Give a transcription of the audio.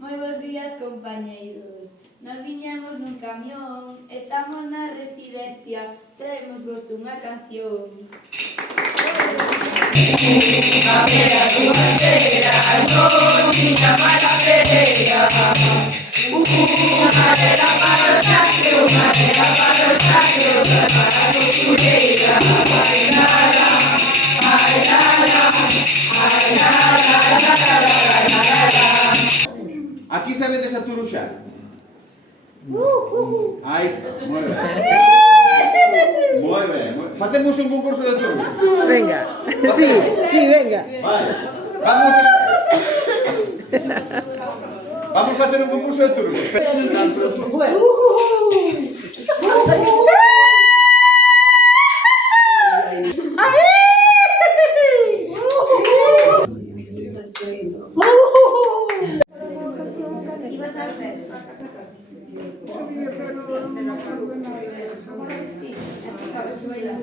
Moi bons días, compañeiros. Nos viñamos nun camión, estamos na residencia, traemos unha canción. A pera tu bandera, non tiña mala pelea. Unha madera para o sacro, madera para o sacro, para a costureira. Bailala, bailala, bailala, la la la la la la. Aquí sabedes a turuxar? Aí está, moi ben. Moi ben. Facemos un concurso de turuxas. Venga, sí, venga. Vale. Vamos facer un concurso de turuxas. Ibas al fresco. Sí, estaba bailar.